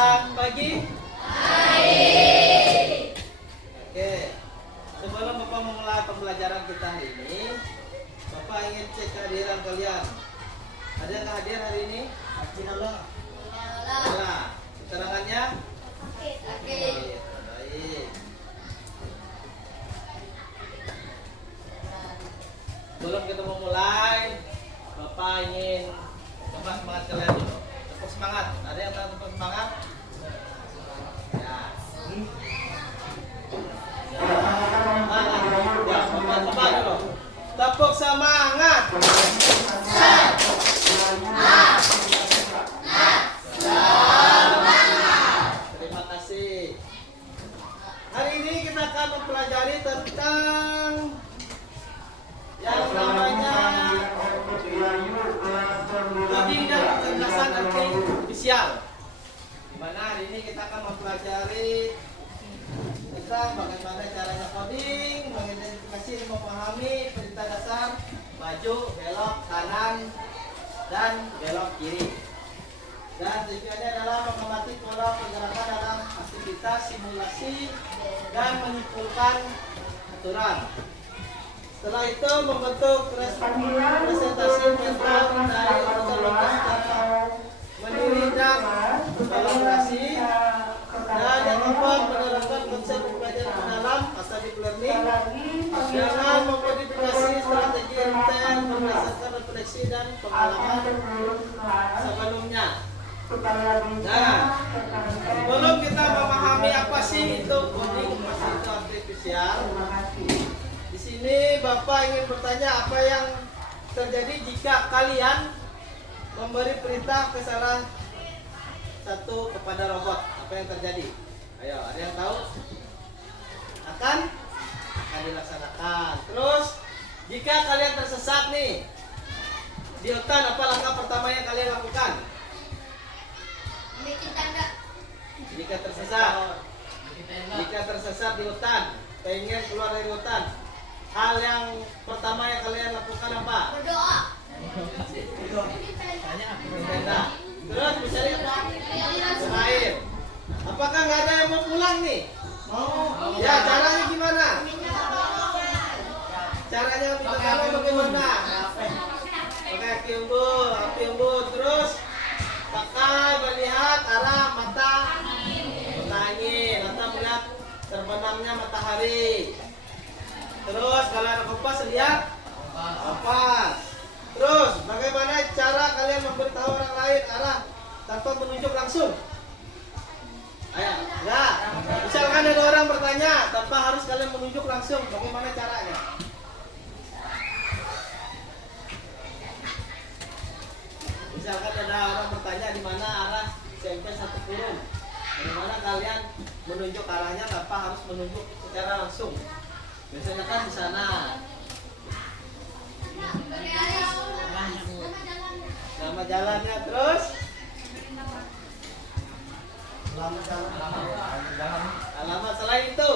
Selamat pagi. Pagi. Oke. Sebelum Bapak memulai pembelajaran kita hari ini, Bapak ingin cek kehadiran kalian. Ada yang hadir hari ini? Alhamdulillah. Nah, keterangannya? Oke. Baik. Sebelum kita memulai, Bapak ingin coba semangat kalian dulu. Tepuk semangat. Ada yang tahu tepuk semangat? Ya. Ya, coba dulu. Tepuk semangat. Terima kasih. Hari ini kita akan mempelajari tentang yang namanya coding dan kecerdasan artifisial. Di mana hari ini kita akan mempelajari tentang bagaimana caranya coding, mengidentifikasi dan memahami perintah dasar maju, belok kanan, dan belok kiri. Dan tujuannya adalah mengamati pola pergerakan dalam aktivitas simulasi dan menyimpulkan aturan. Setelah itu membentuk presentasi mental dari otoritas data mandiri dan kolaborasi, dan yang keempat menerapkan konsep pembelajaran mendalam async learning dengan memodifikasi strategi intent berdasarkan refleksi dan pengalaman sebelumnya. Nah, sebelum kita memahami apa sih itu coding, apa sih itu artifisial, di sini Bapak ingin bertanya apa yang terjadi jika kalian memberi perintah ke salah satu kepada robot. Apa yang terjadi? Ayo, ada yang tahu? Akan dilaksanakan. Terus, jika kalian tersesat nih di hutan, apa langkah pertama yang kalian lakukan? Bikin tanda. Jika tersesat di hutan, pengen keluar dari hutan, hal yang pertama yang kalian lakukan apa? Berdoa. Tenda. Terus mencari air. Apakah nggak ada yang mau pulang nih? Mau. Ya, caranya gimana? Caranya minta tolong bagaimana? Pakai api unggun. Terus pakai melihat arah mata angin, atau melihat terbenamnya matahari. Terus kalau ada kompas lihat kompas. Terus bagaimana cara kalian memberitahu orang lain arah tanpa menunjuk langsung? Ayo, enggak. Misalkan ada orang bertanya tanpa harus kalian menunjuk langsung, bagaimana caranya? Misalkan ada orang bertanya di mana arah SMP 1 kurung, bagaimana kalian menunjuk arahnya tanpa harus menunjuk secara langsung? Biasanya kan di sana. Nama jalannya, terus alamat. Selain itu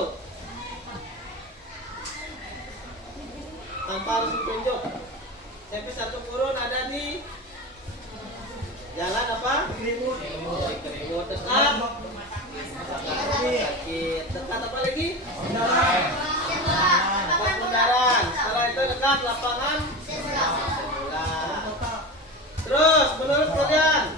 tanpa harus ditunjuk. SMP 1 kurun ada di jalan apa? Kerimut. Dekat sakit. Dekat apa lagi? Dekat kendaraan. Setelah itu dekat lapangan bola. Terus menurut kalian,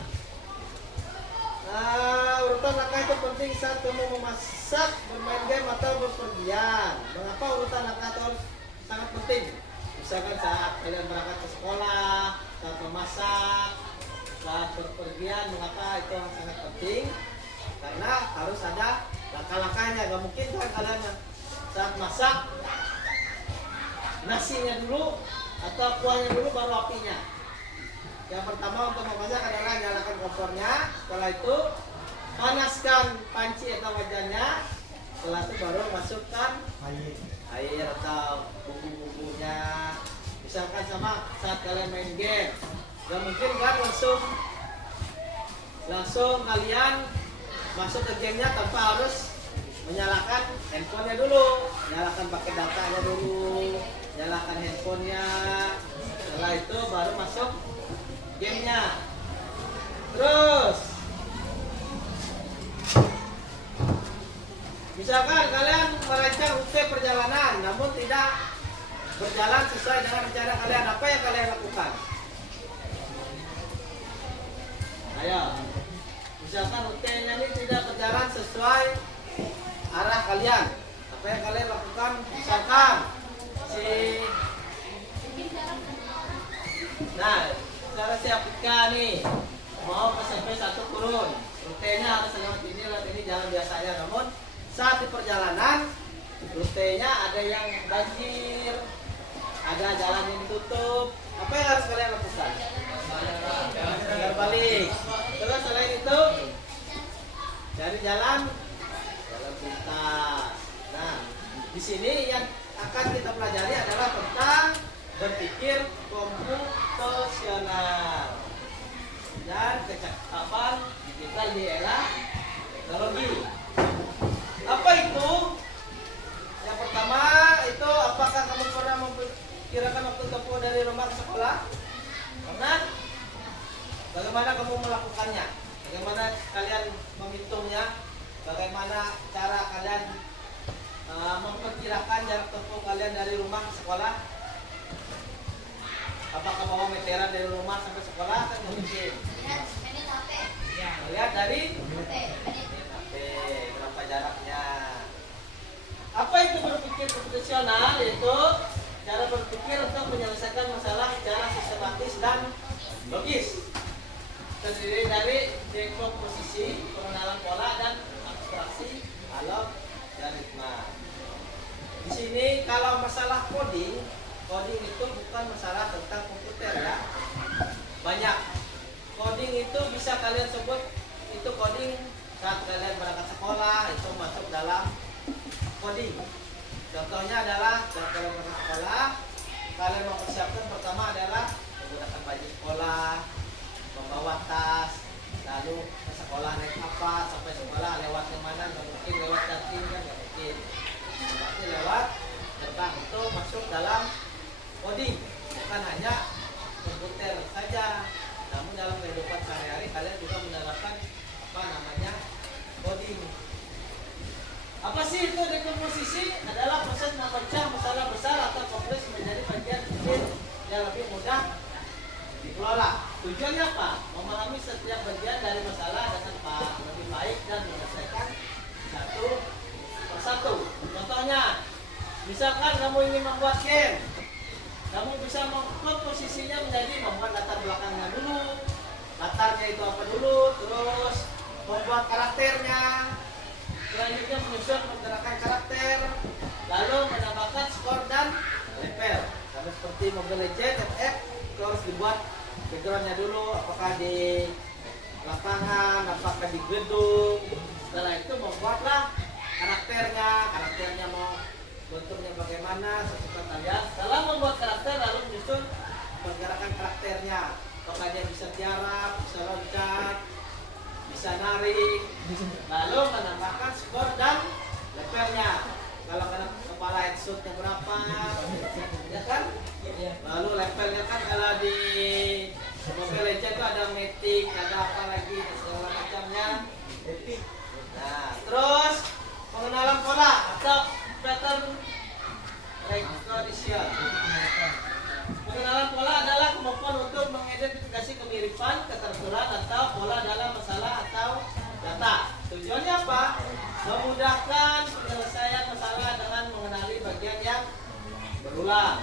urutan langkah itu penting saat kamu memasak, bermain game, atau berpergian. Mengapa urutan langkah itu sangat penting? Misalkan saat kalian berangkat ke sekolah, saat memasak, saat berpergian. Mengapa itu sangat penting? Karena harus ada langkah-langkahnya. Gak mungkin kan kalian saat masak nasinya dulu atau kuahnya dulu baru apinya. Yang pertama untuk memasak adalah nyalakan kompornya. Setelah itu panaskan panci atau wajannya. Setelah itu baru masukkan air atau bumbu-bumbunya. Misalkan sama saat kalian main game, gak mungkin kan langsung kalian masuk ke gamenya tanpa harus menyalakan handphonenya dulu, nyalakan pakai datanya dulu, nyalakan handphonenya. Setelah itu baru masuk gamenya. Terus Misalkan kalian merancang rute perjalanan, namun tidak berjalan sesuai dengan rencana kalian, apa yang kalian lakukan? Ayo, misalkan rutenya ini tidak berjalan sesuai arah kalian, apa yang kalian lakukan? Misalkan si Apika nih mau ke SMP 1 turun, rutenya harus lewat ini jalan biasanya, namun saat di perjalanan rutenya ada yang banjir, ada jalan yang ditutup, apa yang harus kalian lakukan? Putar balik. Terus selain itu cari jalan pintas. Nah, di sini yang akan kita pelajari adalah tentang berpikir komputasional dan kecakapan digital di era teknologi. Apa itu? Yang pertama itu, apakah kamu pernah memperkirakan waktu tempuh dari rumah ke sekolah? Pernah? Bagaimana kamu melakukannya? Bagaimana kalian menghitungnya? Bagaimana cara kalian memperkirakan jarak tempuh kalian dari rumah ke sekolah? Apakah bawa meteran dari rumah sampai sekolah? Kan mungkin. Lihat dari HP, berapa jaraknya. Apa itu berpikir komputasional? Yaitu cara berpikir untuk menyelesaikan masalah secara sistematis dan logis. Terdiri dari dekomposisi, pengenalan pola, dan abstraksi algoritma. Di sini kalau masalah coding itu bukan masalah tentang komputer ya. Banyak coding itu bisa kalian sebut itu coding saat kalian berangkat sekolah, itu masuk dalam coding. Contohnya adalah saat kalian berangkat sekolah, kalian mempersiapkan pertama adalah menggunakan baju sekolah, membawa tas, lalu ke sekolah naik apa, sampai sekolah lewat kemana, nggak mungkin lewat kantin kan, nggak mungkin. Pasti lewat gerbang, itu masuk dalam coding. Bukan hanya komputer saja, namun dalam kehidupan sehari-hari kalian juga menerapkan apa namanya coding. Apa sih itu dekomposisi? Adalah proses memecah masalah besar atau kompleks menjadi bagian kecil yang lebih mudah dikelola. Tujuannya apa? Memahami setiap bagian dari masalah dengan lebih baik dan menyelesaikan satu persatu. Contohnya, misalkan kamu ingin membuat game, kamu bisa mengkomposisinya menjadi membuat latar belakangnya dulu, latarnya itu apa dulu, terus membuat karakternya, selanjutnya menyusun pergerakan karakter, lalu menambahkan skor dan level. Sama seperti Mobile Legends, FF, itu harus dibuat backgroundnya dulu, apakah di lapangan, apakah di gedung. Setelah itu membuatlah karakternya mau bentuknya bagaimana sesuka kalian. Setelah membuat karakter lalu menyusun pergerakan karakternya, apakah dia bisa tiarap, bisa loncat, bisa narik, lalu menambahkan skor dan levelnya. Kalau kena kepala headshotnya berapa, ya kan? Lalu levelnya kan kalau di Mobile Legends itu ada mythic, ada apa lagi, segala macamnya. Nah, terus pengenalan pola atau pattern recognition. Pengenalan pola adalah kemampuan untuk mengidentifikasi kemiripan, keteraturan atau pola dalam masalah atau data. Tujuannya apa? Memudahkan penyelesaian masalah dengan mengenali bagian yang berulang.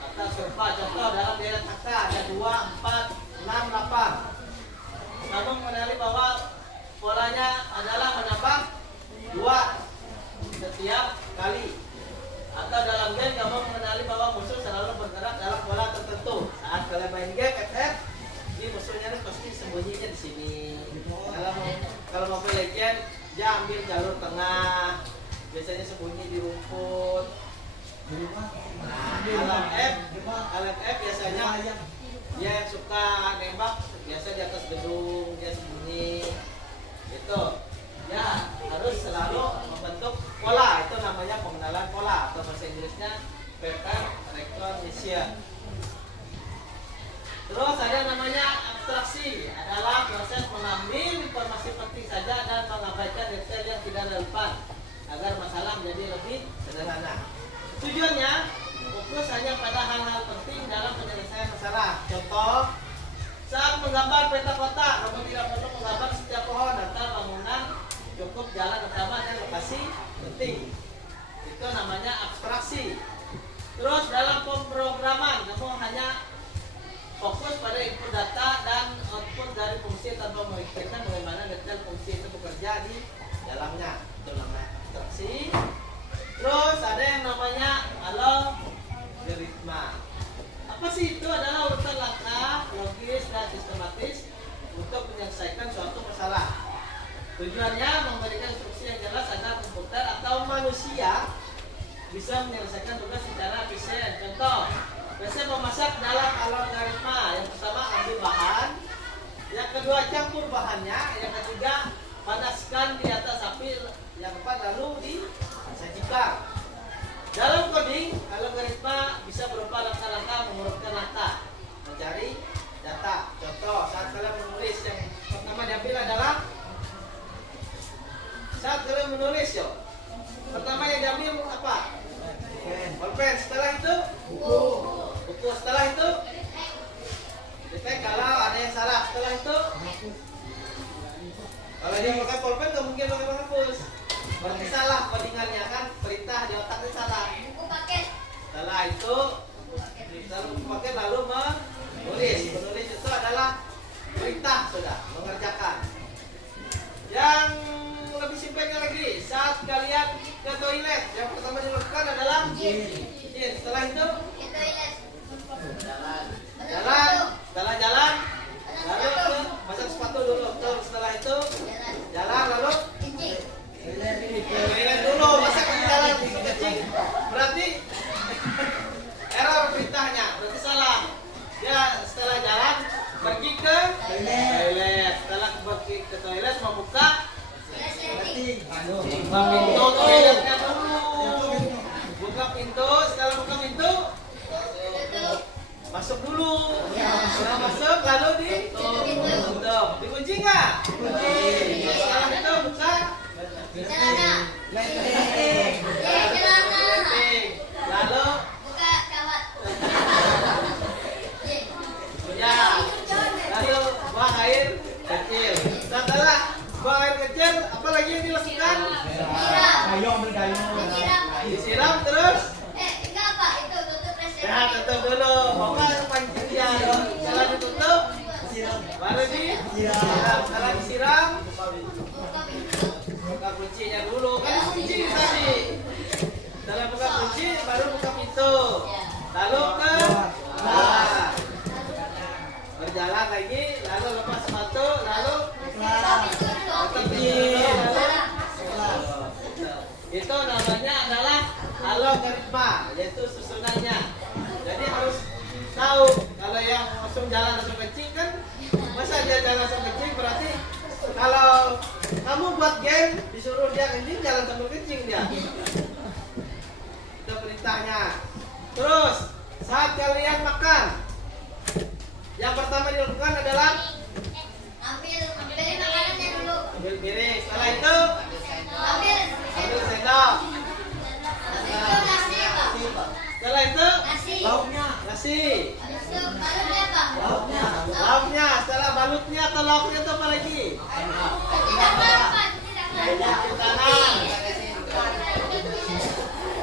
Kata surpa, contoh dalam deret kata ada 2, 4, 6, 8. Namun mengenali bahwa polanya adalah menambah 2 setiap kali. Atau dalam game kamu mengenali bahwa musuh selalu bergerak dalam pola tertentu. Saat kalian main game FF, ini musuhnya pasti sembunyinya di sini. Kalau Mobile Legends, dia ambil jalur tengah, biasanya sembunyi di rumput. Nah, kalau F biasanya dia suka nembak, biasa di atas gedung, dia sembunyi. Gitu. Ya, harus selalu membentuk pola, itu namanya pengenalan pola atau bahasa Inggrisnya pattern recognition. Terus ada namanya abstraksi, adalah proses mengambil informasi penting saja dan mengabaikan detail yang tidak relevan hotel fungsi itu bekerja di dalamnya. Itu namanya abstraksi. Terus ada yang namanya algoritma. Apa sih itu? Adalah urutan langkah logis dan sistematis untuk menyelesaikan suatu masalah. Tujuannya memberikan instruksi yang jelas agar komputer atau manusia bisa menyelesaikan tugas secara efisien. Contoh, biasanya memasak dalam algoritma. Yang pertama ambil bahan, yang kedua campur bahannya, yang ketiga panaskan di atas api, yang keempat lalu disajikan. Dalam coding, algoritma bisa berupa langkah-langkah mengurutkan langkah, mencari data. Contoh, saat kalian menulis, yang pertama diambil adalah saat kalian menulis, pertama yang diambil apa? Pulpen. Setelah itu buku. Setelah itu detek kalau ada yang salah. Setelah itu kalau dia pakai pulpen nggak mungkin pakai penghapus. Berarti salah codingannya kan, perintah di otaknya salah. Setelah itu pakai lalu menulis. Menulis itu adalah perintah, sudah mengerjakan. Yang lebih simpelnya lagi, saat kalian ke toilet, yang pertama dilakukan adalah izin. Setelah itu jalan. Setelah jalan lalu ke pasang sepatu dulu. Terus setelah itu jalan lalu toilet dulu. Masa kamu jalan kencing, berarti error perintahnya, berarti salah. Ya, setelah jalan pergi ke toilet. Setelah pergi ke toilet membuka pintu toiletnya dulu. Buka pintu. Setelah buka pintu masuk dulu. Setelah masuk lalu ditutup. Dikunci nggak? Kunci. Setelah itu buka lalu ya, lalu buang air kecil. Setelah buang air kecil, apa lagi yang dilakukan? Disiram terus? Ya, tutup dulu. Pokoknya pancing dia. Setelah ditutup, baru disiram. Setelah disiram, buka kuncinya dulu. Kan kunci tadi. Setelah buka kunci, baru buka pintu. Lalu ke berjalan lagi, lalu lepas sepatu, lalu itu namanya adalah algoritma, yaitu susunannya. Jadi harus tahu, kalau yang langsung jalan langsung kencing kan, masa dia jalan langsung kencing, berarti kalau kamu buat game disuruh dia kencing, jalan sambil kencing dia. Itu perintahnya. Terus saat kalian makan, yang pertama dilakukan adalah ambil makanannya dulu. Ambil piring. Setelah itu ambil sendok. Setelah itu nasi. Lauknya. Setelah balutnya atau lauknya itu apa lagi? Cuci tangan.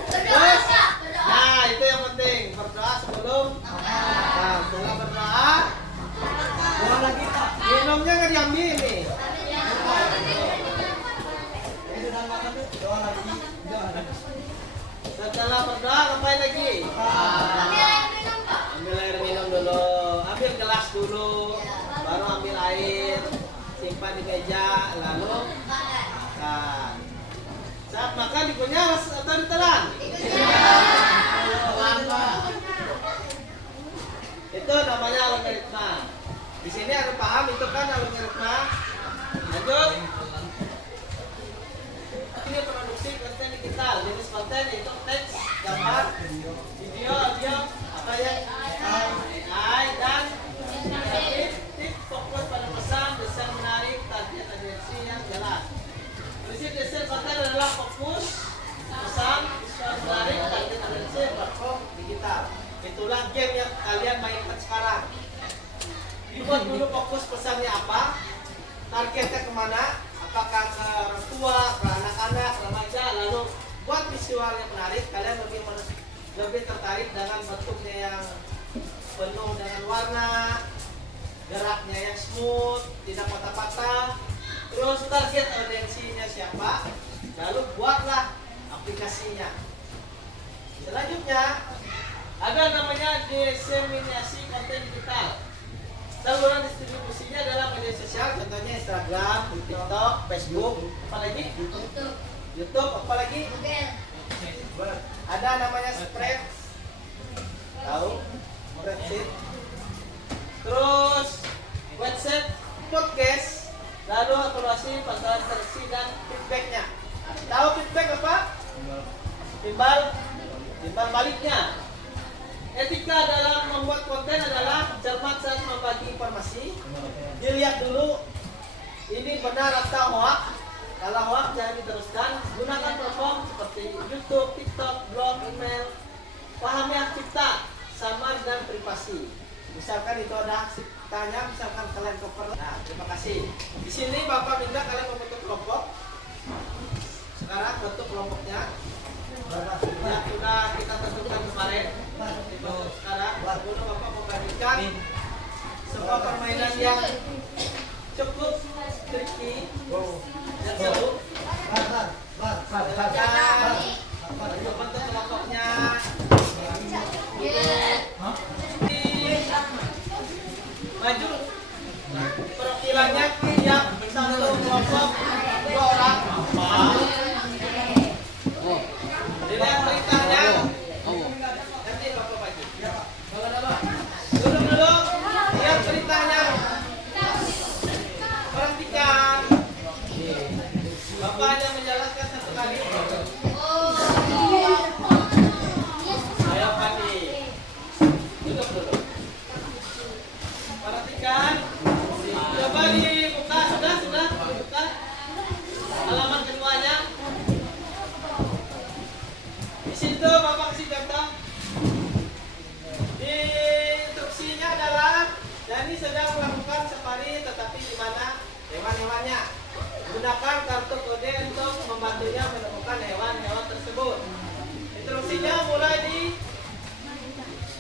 Terus, nah itu yang penting, berdoa sebelum. Nah, setelah berdoa, minumnya nggak diambil nih. Setelah berdoa ngapain lagi? Ambil air minum dulu. Ambil gelas dulu, baru ambil air, simpan di meja, lalu makan. Saat makan dikunyah atau ditelan? Itu namanya algoritma. Di sini ada paham itu kan algoritma. Lanjut. Ini produksi konten digital. Jenis konten itu teks, gambar, video, audio, apa ya? AI dan kreatif. Tip fokus pada pesan, desain menarik, target agensi yang jelas. Prinsip desain konten adalah fokus, pesan, visual menarik, target agensi, platform digital. Itulah game yang kalian mainkan sekarang. Dibuat dulu fokus pesannya apa, targetnya kemana, apakah ke orang tua, ke anak-anak, remaja, lalu buat visual yang menarik. Kalian lebih tertarik dengan bentuknya yang penuh dengan warna, geraknya yang smooth, tidak patah-patah. Terus Terus target audiensinya siapa, lalu buatlah aplikasinya. Selanjutnya ada namanya diseminasi konten digital. Saluran distribusinya adalah media sosial, contohnya Instagram, TikTok, Facebook, apalagi YouTube, apalagi ada namanya spread, tahu? Spreadsheet. Terus website, podcast, lalu evaluasi, pangkalan seleksi dan feedbacknya. Tahu feedback apa? Timbal baliknya. Etika dalam membuat konten adalah cermat saat membagi informasi. Dilihat dulu ini benar atau hoax. Kalau hoax jangan diteruskan. Gunakan platform seperti YouTube, TikTok, blog, email. Pahami hak cipta, samar dan privasi. Misalkan itu ada hak ciptanya, misalkan kalian cover. Nah, terima kasih. Di sini Bapak minta kalian membentuk kelompok. Sekarang bentuk kelompoknya. Ya, sudah kita tentukan kemarin. Sekarang sebelum Bapak membagikan sebuah permainan yang cukup tricky dan seru. Bentuk kelompoknya. Maju. Perwakilannya tiap satu kelompok 2 orang. Dilihat perintahnya. Nanti Bapak bagi. Dulu. Lihat perintahnya. Perhatikan. Bapak hanya menjelaskan satu kali. Ayo Padi. Duduk dulu. Perhatikan. Coba dibuka. Sudah dibuka. Halaman keduanya. Di situ Bapak kasih contoh. Di instruksinya adalah Dani sedang melakukan safari, tetapi di mana hewan-hewannya. Gunakan kartu kode untuk membantunya menemukan hewan-hewan tersebut. Instruksinya mulai di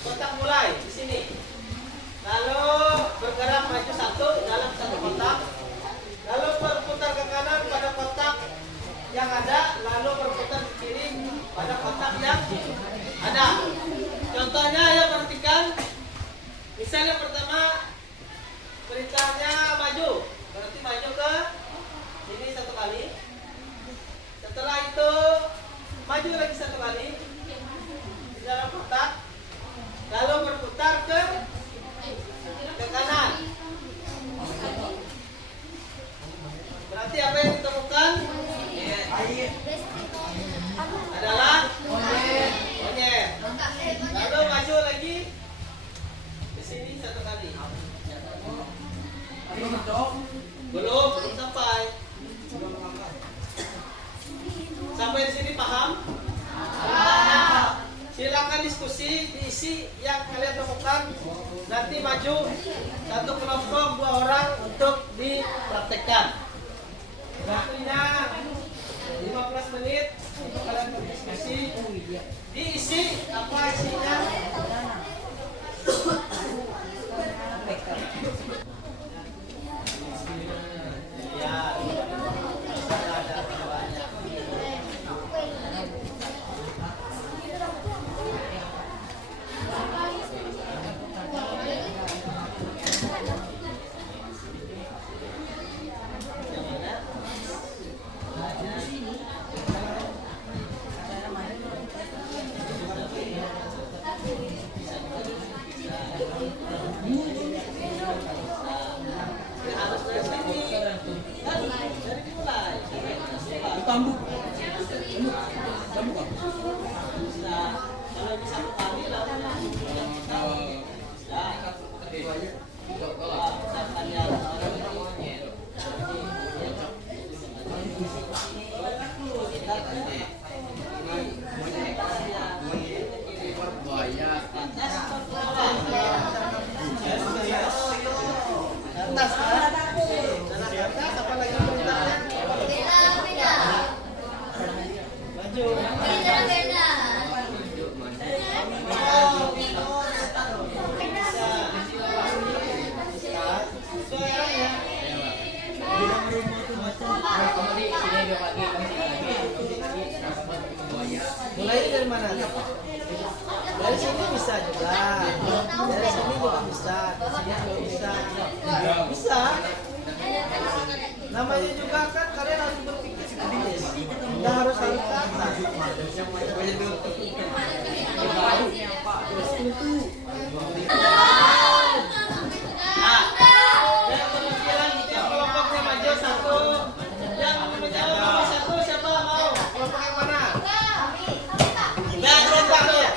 kotak mulai di sini. Lalu bergerak maju satu dalam satu kotak. Lalu berputar ke kanan pada kotak yang ada, lalu berputar ke kiri pada kotak yang ada. Contohnya ya, perhatikan. Misalnya pertama perintahnya maju, berarti maju ke sini satu kali. Setelah itu maju lagi satu kali di dalam kotak, lalu berputar ke kanan. Berarti apa yang ditemukan adalah monyet. Lalu maju lagi ke sini satu kali. Belum sampai. Sampai di sini paham? Silakan diskusi, diisi yang kalian temukan. Nanti maju satu kelompok 2 orang untuk dipraktekkan. Waktunya 15 menit untuk kalian berdiskusi. Diisi apa isinya? Ya. Mulai dari mana? Dari sini bisa juga. Dari sini juga bisa. Dari sini juga bisa. Bisa. Namanya juga kan kalian harus berpikir kritis. Nggak harus ke atas. Yang pemikiran yang kelompoknya maju satu, yang menjawab satu siapa mau? Kelompok yang mana? Nah, kelompoknya.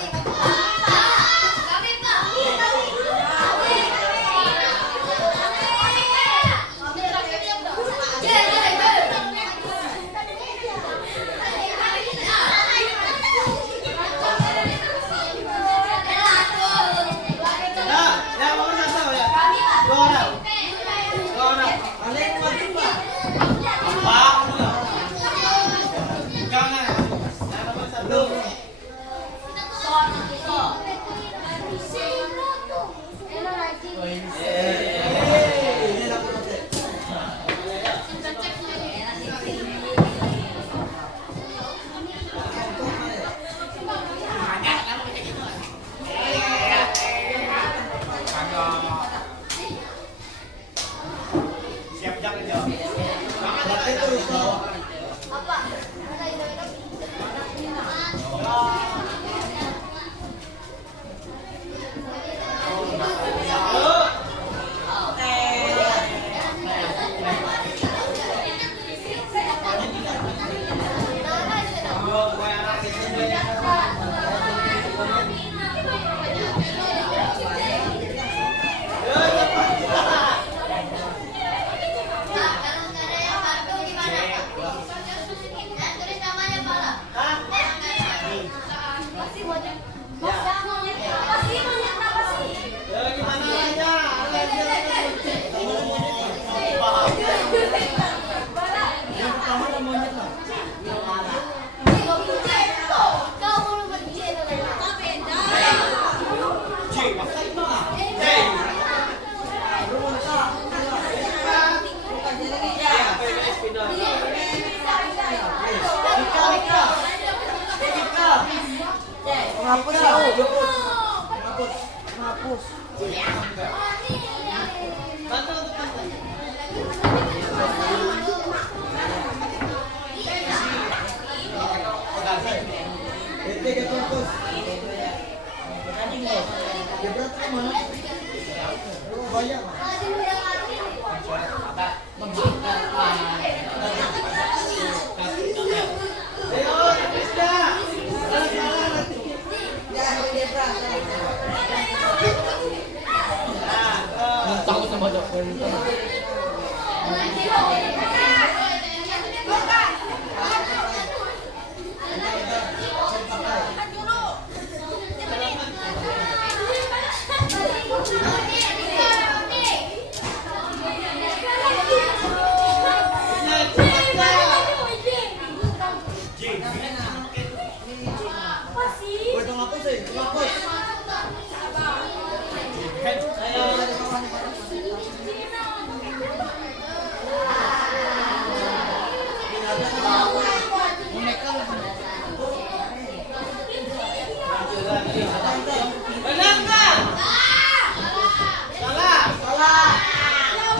Menghapus ya, menghapus. Bantu untuk bantu. Banyak. Takut sama dokter. Benar nggak? Salah.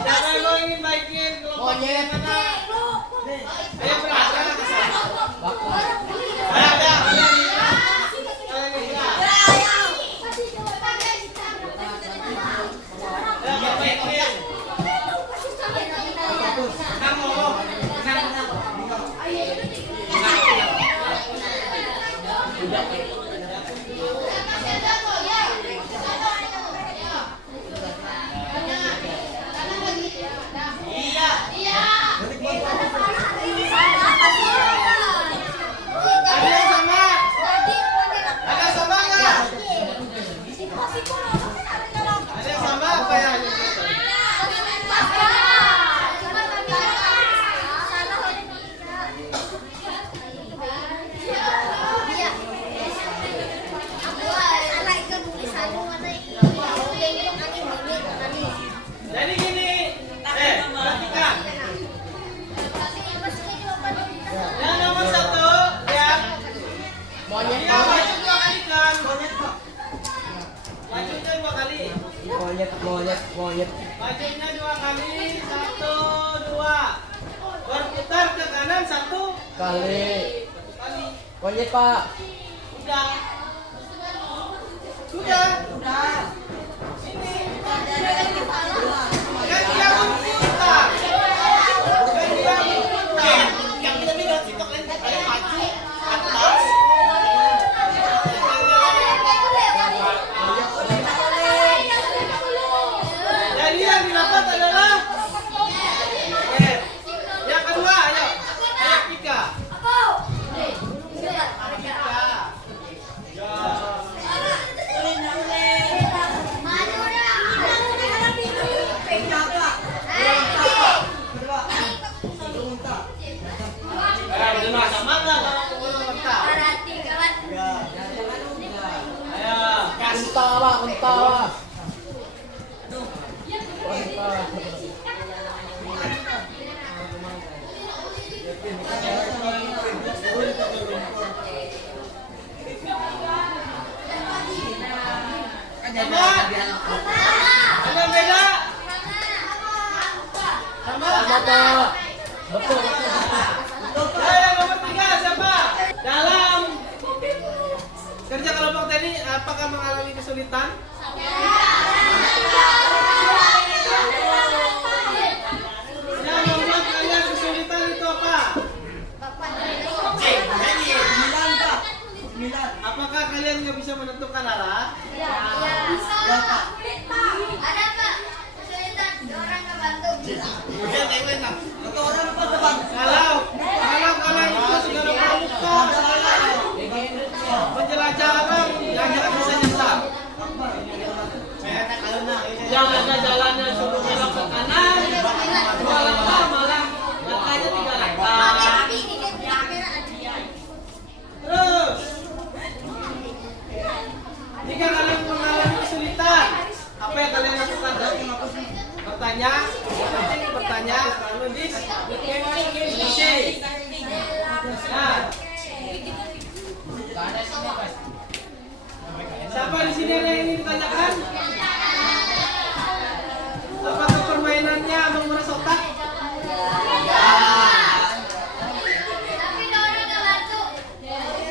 Cara lo ingin baikin kelompoknya mana? Ayo berangkat ke sana. Ayo. Ada sama Kali. Satu kali. Boleh Pak. Udah. Sudah. Ini. Kan dia meminta. Yang kita bilang sitok lain kayak maju atas. Jadi yang didapat adalah yang kedua, ayo. Ayo Pika. Pika. Ya. Sama nggak kalau belum mentah? Ayo. Unta Pak, unta Pak. Ada beda? Sama? Sama Pak. Betul. Yang nomor 3 siapa? Dalam kerja kelompok tadi apakah mengalami kesulitan? Yang membuat kalian kesulitan itu apa? Apakah kalian nggak bisa menentukan arah? Kalau kalian itu segala pramuka, menjelajah alam, jangan bisa nyesal. Yang ada jalannya suruh belok ke kanan, 2 langkah malah langkahnya 3 langkah. Terus, jika kalian mengalami kesulitan, apa yang kalian lakukan? Bertanya, lalu diskusi. Nah, siapa di sini ada yang ingin ditanyakan? Apakah permainannya menguras otak?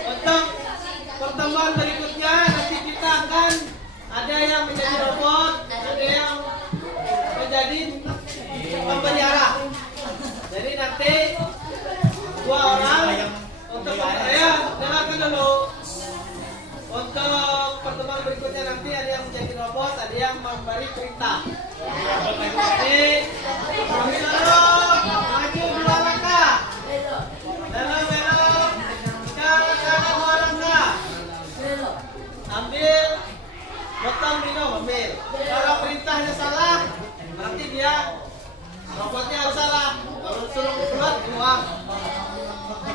Untuk pertemuan berikutnya nanti kita akan ada yang menjadi robot, ada yang menjadi pemberi arah. Jadi nanti 2 orang untuk dengarkan dulu. Untuk pertemuan berikutnya nanti ada yang menjadi robot, ada yang memberi perintah. Jadi maju 2 langkah. Dalam belok ke kanan 2 langkah. Ambil botol minum, ambil. Kalau perintahnya salah, berarti dia robotnya harus salah. Kalau suruh keluar.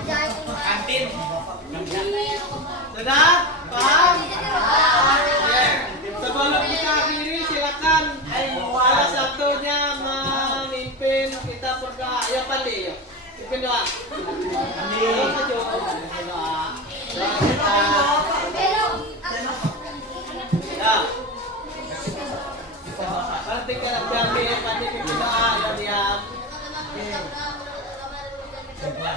Kantin. Sudah? Paham? Oke. Sebelum kita akhiri, silakan salah satunya memimpin kita berdoa. Ayo Pandi, yuk. Pimpin doa. Ayo maju. Pimpin doa. Ya. Nanti kalau diambil, Pandi pimpin doa. Ya diam. Oke.